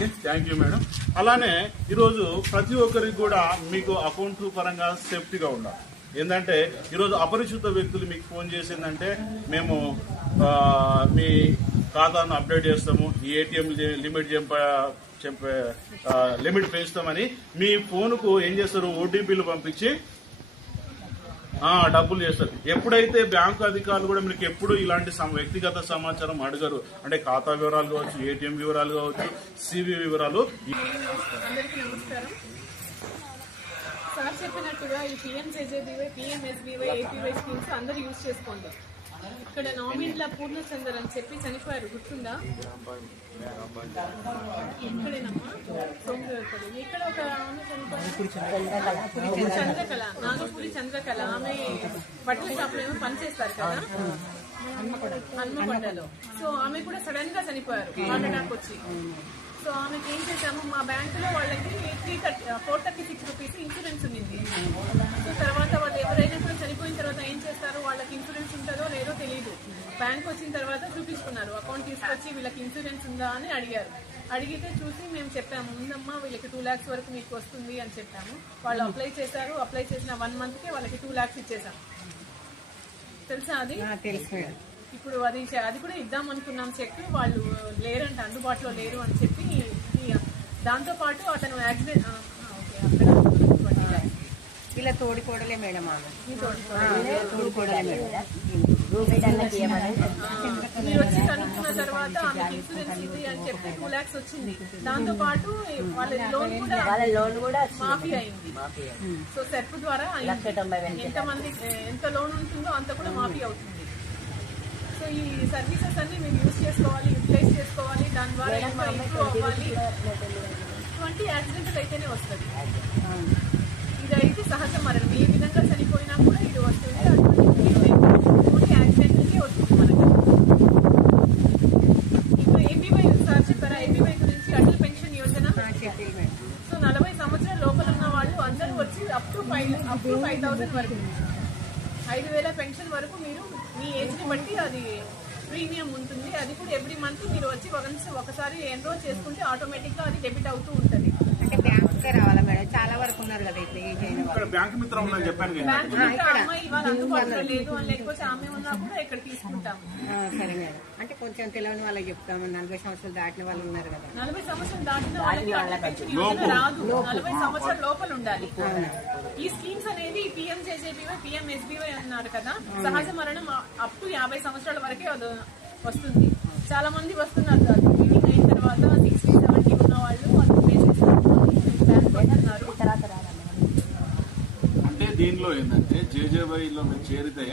Okay thank you madam అలానే ఈరోజు ప్రతి ఒక్కరికి కూడా మీకు అకౌంట్ పరంగా సేఫ్టీగా ఉండాలి. ఏంటంటే ఈరోజు అపరిచిత వ్యక్తులు మీకు ఫోన్ చేసిందంటే మేము మీ ఖాతాను అప్డేట్ చేస్తాము ఈ ఏటీఎం లిమిట్ చెంప లిమిట్ పెంచుతామని మీ ఫోన్కు ఏం చేస్తారు ఓటీపీలు పంపించి డబ్బులు చేస్తారు. ఎప్పుడైతే బ్యాంకు అధికారులు కూడా మీకు ఎప్పుడు ఇలాంటి వ్యక్తిగత సమాచారం అడగరు. అంటే ఖాతా వివరాలు కావచ్చు ఏటీఎం వివరాలు కావచ్చు సివి వివరాలు సార్ చెప్పినట్టుగా ఈ పిఎంజేజేబీవై పిఎంఎస్బీవై ఏపీవై స్కీమ్స్ అందరూ యూజ్ చేసుకోండి. ఇక్కడ నామిన్ల పూర్ణచందర్ అని చెప్పి చనిపోయారు గుర్తుందా? ఎక్కడేనమ్మా? ఇక్కడ ఒక ఆమె చనిపోయారు? చంద్రకళ. నాగపూరి చంద్రకళ. ఆమె బట్టల షాప్లో ఏమో పనిచేస్తారు కదా? హన్మకొండలో. సో ఆమె కూడా సడన్గా చనిపోయారు హార్ట్ అటాక్ వచ్చి. సో ఆమెకి ఏం చేశాము? మా బ్యాంకులో వాళ్ళకి three thirty four thirty six rupees insurance ఉంది సో తర్వాత వాళ్ళు ఎవరైనా కూడా చనిపోయిన తర్వాత ఏం చేస్తారు వాళ్ళకి ఇన్సూరెన్స్ ఉంటుందో లేదో తెలియదు బ్యాంక్ వచ్చిన తర్వాత చూపించుకున్నారు. అకౌంట్ తీసుకొచ్చి వీళ్ళకి ఇన్సూరెన్స్ ఉందా అని అడిగారు. అడిగితే చూసి మేము చెప్పాము ఉందమ్మా వీళ్ళకి టూ ల్యాక్స్ వరకు మీకు వస్తుంది అని చెప్పాము. వాళ్ళు అప్లై చేశారు. అప్లై చేసిన వన్ మంత్కే వాళ్ళకి టూ ల్యాక్స్ ఇచ్చేసాం. తెలుసా అది? ఇప్పుడు అది అది కూడా ఇద్దాం అనుకున్నాం చెక్. వాళ్ళు లేరంట అందుబాటులో లేరు అని చెప్పి ఈ- దాంతో పాటు అతను యాక్సిడెంట్ ఓకే, అక్కడ. తోడికోడలే మేడం ఆమె. తోడికోడలే. మేడం. మీరు వచ్చి కనుక్కున్న తర్వాత ఆమెకి ఇన్సూరెన్స్ ఉంది అని చెప్పి టూ లాక్స్ వచ్చింది. దాంతో పాటు వాళ్ళ లోన్ కూడా లోన్ కూడా మాఫీ అయింది. సో సెర్ప్ ద్వారా అయింది. ఎంతమంది ఎంత లోన్ ఉంటుందో అంత కూడా మాఫీ అవుతుంది. సో ఈ సర్వీసెస్ అన్ని మీరు యూజ్ చేసుకోవాలి యూటిలైజ్ చేసుకోవాలి. దాని ద్వారా ఇంప్రూవ్ అవ్వాలి. ఇటువంటి యాక్సిడెంట్ అయితేనే వస్తుంది. ఇది మరణం ఏ విధంగా చనిపోయినా కూడా ఇది వస్తుంది. అటువంటి యాక్సిడెంట్కి వస్తుంది మనకి. ఇప్పుడు ఏపీవై సార్ చెప్పారా? ఏపీవై గురించి? అటల్ పెన్షన్ యోజన? సో నలభై సంవత్సరాల లోపల ఉన్న వాళ్ళు అందరూ వచ్చి up to five up to five thousand వరకు. ఐదు వేల పెన్షన్ వరకు మీరు మీ ఏజ్ని బట్టి అది ప్రీమియం ఉంటుంది. అది కూడా ఎవ్రీ మంత్ మీరు వచ్చి ఒకసారి ఎన్రోల్ చేసుకుంటే ఆటోమేటిక్గా అది డెబిట్ అవుతూ ఉంటుంది. బ్యాంకుకే రావాలా మేడం? చాలా వరకు ఉన్నారు కదా ఇప్పుడు ఏజ్ అయిన వాళ్ళు. ఇక్కడ బ్యాంక్ మిత్రం ఉందని చెప్పాను కదా. బ్యాంకు నుంచి ఆ అమ్మాయి ఇవాళ అందుబాటులో లేదు అని లేకపోతే ఆమె ఉన్నా కూడా ఇక్కడ తీసుకుంటాము. ఆ, సరే మేడం. అంటే కొంచెం తెలియని వాళ్ళకి చెప్తాము. నలభై సంవత్సరాలు దాటిన వాళ్ళు ఉన్నారు కదా. నలభై సంవత్సరాలు దాటిన వాళ్ళకి అటల్ పెన్షన్ యోజన రాదు. నలభై సంవత్సరాల లోపల ఉండాలి. ఈ స్కీమ్స్ అనేది పిఎంజేజేబీవై పిఎంఎస్బీవై అన్నారు కదా. సహజ మరణం అప్ టు యాభై సంవత్సరాల వరకే అది వస్తుంది. చాలా మంది వస్తున్నారు. కాదు అయిన తర్వాత సిక్స్టీ సెవెంటీ ఉన్న వాళ్ళు వాళ్ళు పేషెంట్స్ వస్తున్నారు అంటే దీనిలో ఏంటంటే జేజేవైలో మీరు చేరితే